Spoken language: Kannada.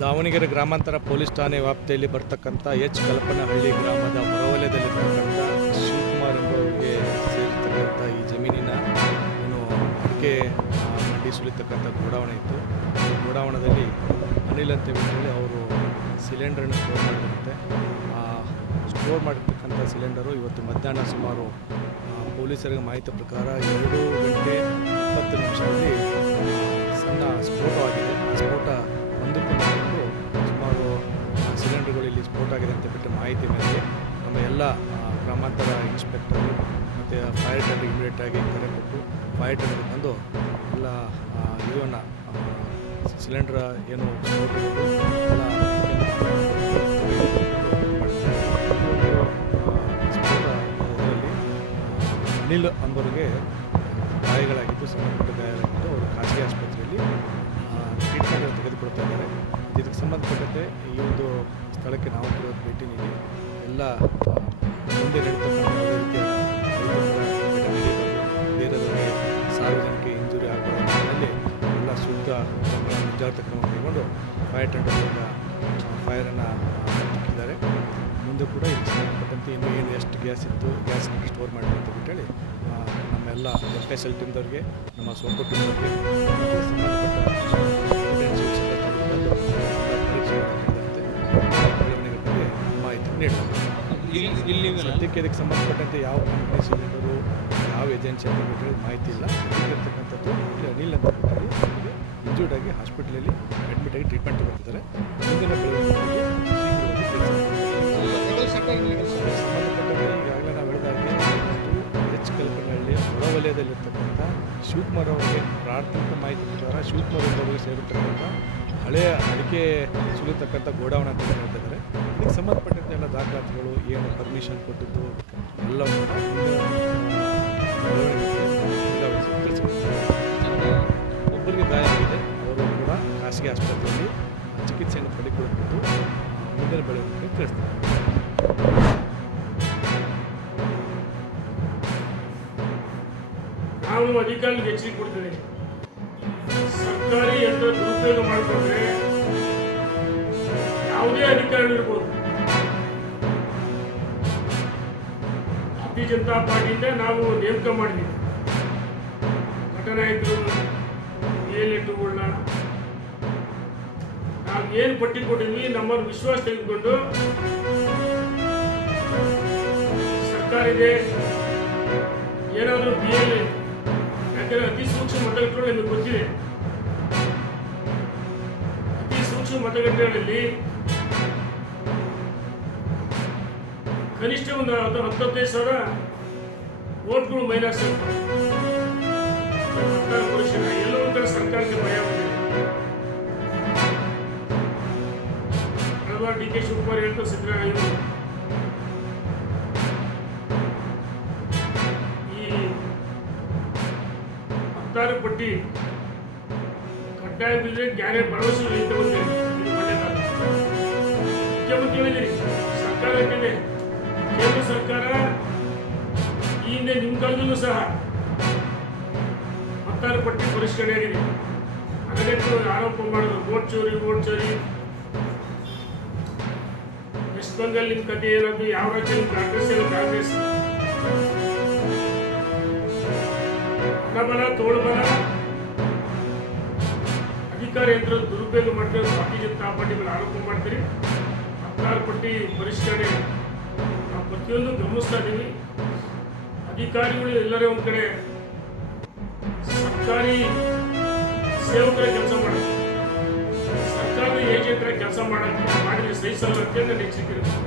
ದಾವಣಗೆರೆ ಗ್ರಾಮಾಂತರ ಪೊಲೀಸ್ ಠಾಣೆ ವ್ಯಾಪ್ತಿಯಲ್ಲಿ ಬರ್ತಕ್ಕಂಥ ಎಚ್ ಕಲ್ಪನಹಳ್ಳಿ ಗ್ರಾಮದ ಹೊರವಲಯದಲ್ಲಿರ್ತಕ್ಕಂಥ ಶಿವಕುಮಾರ್ ಎಂಬುವರಿಗೆ ಸೇರಿರ್ತಕ್ಕಂಥ ಈ ಜಮೀನಿನ ಏನು ಅಡಿಕೆ ಮಂಡಿ ಸುಳಿತಕ್ಕಂಥ ಗೋಡಾವಣೆ ಇತ್ತು. ಗೋಡಾವಣದಲ್ಲಿ ಅನಿಲ್ ಅಂತ ಹೇಳಿ ಅವರು ಸಿಲಿಂಡರನ್ನು ಸ್ಟೋರ್ ಮಾಡಿರುತ್ತೆ. ಸ್ಟೋರ್ ಮಾಡಿರ್ತಕ್ಕಂಥ ಸಿಲಿಂಡರು ಇವತ್ತು ಮಧ್ಯಾಹ್ನ ಸುಮಾರು ಪೊಲೀಸರಿಗೆ ಮಾಹಿತಿ ಪ್ರಕಾರ 2 ಗಂಟೆ 20 ನಿಮಿಷದಲ್ಲಿ ಸಣ್ಣ ಸ್ಫೋಟವಾಗಿದೆ. ಆ ಸ್ಫೋಟ ಒಂದಕ್ಕೂ ಸುಮಾರು ಸಿಲಿಂಡರ್ಗಳು ಇಲ್ಲಿ ಸ್ಫೋಟ ಆಗಿದೆ ಅಂತ ಬಿಟ್ಟು ಮಾಹಿತಿ ಮೇರೆಗೆ ನಮ್ಮ ಎಲ್ಲ ಗ್ರಾಮಾಂತರ ಇನ್ಸ್ಪೆಕ್ಟರು ಮತ್ತು ಫೈರ್ ಟೆಂಡರ್ ಇಮಿಡಿಯೇಟಾಗಿ ಕರೆ ಕೊಟ್ಟು ಫೈರ್ ಟೆಂಡರ್ ಬಂದು ಎಲ್ಲ ಇದನ್ನು ಸಿಲಿಂಡ್ರ ಏನು ಸ್ಫೋಟಗಳು ಎಲ್ಲ ಸ್ಫೋಟ ಇದರಲ್ಲಿ ಅನಿಲ್ ಅಂಬರಿಗೆ ಗಾಯಗಳಾಗಿದ್ದು, ಸಣ್ಣ ಪುಟ್ಟ ಗಾಯಗಳಾಗಿದ್ದು ಅವರು ಖಾಸಗಿ ಆಸ್ಪತ್ರೆಯಲ್ಲಿ ಟ್ರೀಟ್ಮೆಂಟ್ ತೆಗೆದುಕೊಳ್ತಾ ಇದ್ದಾರೆ. ಇದಕ್ಕೆ ಸಂಬಂಧಪಟ್ಟಂತೆ ಈ ಒಂದು ಸ್ಥಳಕ್ಕೆ ನಾವು ಕೂಡ ಭೇಟಿ ನೀಡಿ ಎಲ್ಲ ಮುಂದೆ ನಡೀತಕ್ಕಂಥ ರೀತಿಯ ಬೇರೆಯವರಿಗೆ ಸಾರ್ವಜನಿಕ ಇಂಜುರಿ ಆಗುವ ನಿಟ್ಟಿನಲ್ಲಿ ಎಲ್ಲ ಸೂಕ್ತ ಮುಂಜಾಗ್ರತಾ ಕ್ರಮ ಕೈಗೊಂಡು ಫೈರ್ ಟೆಂಡರ್ ಫೈರನ್ನು ಹಾಕಿದ್ದಾರೆ. ಮುಂದೆ ಕೂಡ ಇದಕ್ಕೆ ಸಂಬಂಧಪಟ್ಟಂತೆ ಇನ್ನೂ ಏನು ಎಷ್ಟು ಗ್ಯಾಸ್ ಇತ್ತು, ಗ್ಯಾಸ್ ಸ್ಟೋರ್ ಮಾಡಿ ಅಂತ ಬಿಟ್ಟೇಳಿ ನಮ್ಮೆಲ್ಲ FSL ಟೀಮ್ದವ್ರಿಗೆ, ನಮ್ಮ ಸೋಪು ಟೀಮ್ದವ್ರಿಗೆ ಸಂಬಂಧಪಟ್ಟ ಬೆಳವಣಿಗೆ ಬಗ್ಗೆ ಮಾಹಿತಿ ನೀಡಲಾಗಿದೆ. ಸದ್ಯಕ್ಕೆ ಇದಕ್ಕೆ ಸಂಬಂಧಪಟ್ಟಂತೆ ಯಾವ ಕಂಪನಿ ಸಿಲಿಂಡರು, ಯಾವ ಏಜೆನ್ಸಿ ಅಂತ ಬಿಟ್ಟರೆ ಮಾಹಿತಿ ಇಲ್ಲ. ಸದ್ಯಕ್ಕೆ ಇರ್ತಕ್ಕಂಥದ್ದು ಇಲ್ಲಿ ಅನಿಲ್ ಅಂತ ಬಿಟ್ಟರೆ ಅವರಿಗೆ ಇಂಜೂರ್ಡ್ ಆಗಿ ಹಾಸ್ಪಿಟಲಲ್ಲಿ ಅಡ್ಮಿಟ್ ಆಗಿ ಟ್ರೀಟ್ಮೆಂಟ್ ತಗೊಳ್ತಿದ್ದಾರೆ. ಮುಂದಿನ ಬೆಳವಣಿಗೆಗೆ ಸಂಬಂಧಪಟ್ಟಂತೆ ಈಗಾಗಲೇ ನಾವು ಹೇಳಿದಾಗೆ ಎಚ್ ಕಲ್ಪನಹಳ್ಳಿ ಹೊರವಲಯದಲ್ಲಿರ್ತಕ್ಕಂಥ ಶಿವಕುಮಾರ್ ಅವರಿಗೆ ಪ್ರಾಥಮಿಕ ಮಾಹಿತಿ ಪ್ರಕಾರ ಶಿವಕುಮಾರ್ ಅವರಿಗೆ ಸೇರಿರ್ತಕ್ಕಂಥ ಹಳೆಯ ಅಡಿಕೆ ಸುಲಿತಕ್ಕಂಥ ಗೋಡಾವಣೆ ಅಂತ ಹೇಳ್ತಿದ್ದಾರೆ. ಇದಕ್ಕೆ ಸಂಬಂಧಪಟ್ಟಂತೆ ಎಲ್ಲ ದಾಖಲಾತಿಗಳು ಏನು ಪರ್ಮಿಷನ್ ಕೊಟ್ಟಿದ್ದು ಎಲ್ಲವೂ ಒಬ್ಬರಿಗೆ ಗಾಯ ಆಗಿದೆ. ಅವರು ಕೂಡ ಖಾಸಗಿ ಆಸ್ಪತ್ರೆಯಲ್ಲಿ ಚಿಕಿತ್ಸೆಯನ್ನು ಪಡೆದುಕೊಳ್ಳಬಹುದು. ಮುಂದಿನ ಬೆಳವಣಿಗೆ ತಿಳಿಸ್ತಾರೆ. ನಾವು ಅಧಿಕಾರಿಗಳಿಗೆ ಎಚ್ಚರಿಕೆ ಕೊಡ್ತೇವೆ. ಸರ್ಕಾರಿ ಯಂತ್ರ ದುರುಪಯೋಗ ಮಾಡಿಕೊಂಡ್ರೆ ಯಾವುದೇ ಅಧಿಕಾರಿಗಳಿರ್ಬೋದು, ಭಾರತೀಯ ಜನತಾ ಪಾರ್ಟಿಯಿಂದ ನಾವು ನೇಮಕ ಮಾಡಿದ್ದೀವಿ. ಘಟನಾಯಕರು ಏನೆಟ್ಟುಗಳನ್ನ ನಾವು ಏನು ಪಟ್ಟಿ ಕೊಟ್ಟಿದ್ವಿ, ನಮ್ಮನ್ನು ವಿಶ್ವಾಸ ತೆಗೆದುಕೊಂಡು ಸರ್ಕಾರ ಇದೆ ಏನಾದರೂ BL, ಯಾಕಂದರೆ ಅತಿ ಸೂಕ್ಷ್ಮ ಮತಗಟ್ಟೆಗಳು ನಿಮಗೆ ಗೊತ್ತಿದೆ. ಅತಿ ಸೂಕ್ಷ್ಮ ಮತಗಟ್ಟೆಗಳಲ್ಲಿ ಕನಿಷ್ಠ ಒಂದು 15,000 ವೋಟ್ಗಳು ಮೈನಸ್ ಆಗ್ತವೆ. ಮತದಾರ ಪರಿಶೀಲನೆ ಎಲ್ಲೋ ಒಂದು ಕಡೆ ಸರ್ಕಾರಕ್ಕೆ ಭಯ ಬಂದಿದೆ. ಹಲವಾರು DK ಶಿವಕುಮಾರ್ ಹೇಳ್ತಾರೆ, ಸಿದ್ದರಾಮಯ್ಯ ಮತದಾರ ಪಟ್ಟಿ ಕಡ್ಡಾಯ ಬಿದ್ದರೆ ಗ್ಯಾರೆ ಭರವಸೆ ನಿಂತು ಬಂದಿದೆ. ಇದು ಒಳ್ಳೆಯದಾದ ಮುಖ್ಯಮಂತ್ರಿ ಹೇಳಿದಿರಿ, ಸರ್ಕಾರ ಇದೆ, ಕೇಂದ್ರ ಸರ್ಕಾರ ಈ ಹಿಂದೆ ನಿಮ್ಮ ಕಾಲದಲ್ಲೂ ಸಹ ಮತದಾರ ಪಟ್ಟಿ ಪರಿಷ್ಕರಣೆ ಆಗಿದೆ. ಅನಗತ್ಯ ಆರೋಪ ಮಾಡೋದು ವೋಟ್ ಚೋರಿ. ವೆಸ್ಟ್ ಬೆಂಗಾಲ್ ನಿಮ್ಮ ಕಥೆ ಏನದು, ಯಾವ ರಾಜ್ಯ ಕಾಂಗ್ರೆಸ್ ಹಣಬಲ ತೋಳ್ಬಲ ಅಧಿಕಾರ ಯಂತ್ರ ದುರುಪಯೋಗ ಮಾಡ್ತಾರೆ. ಭಾರತೀಯ ಜನತಾ ಪಾರ್ಟಿ ಮೇಲೆ ಆರೋಪ ಮಾಡ್ತೀರಿ. ಮತದಾರ ಪಟ್ಟಿ ಪರಿಷ್ಕರಣೆ ನಾವು ಪ್ರತಿಯೊಂದು ಗಮನಿಸ್ತಾ ಇದ್ದೀವಿ. ಅಧಿಕಾರಿಗಳು ಎಲ್ಲರೇ ಒಂದು ಕಡೆ ಸರ್ಕಾರಿ ಸೇವಕರ ಕೆಲಸ ಮಾಡೋದು, ಸರ್ಕಾರದ ಏಜೆಂಟರ ಕೆಲಸ ಮಾಡಿದ್ರೆ ಸಹಿಸಲ್ಲ ಅಂತ ನನ್ನ ಎಚ್ಚರಿಕೆ ಇರುತ್ತೆ.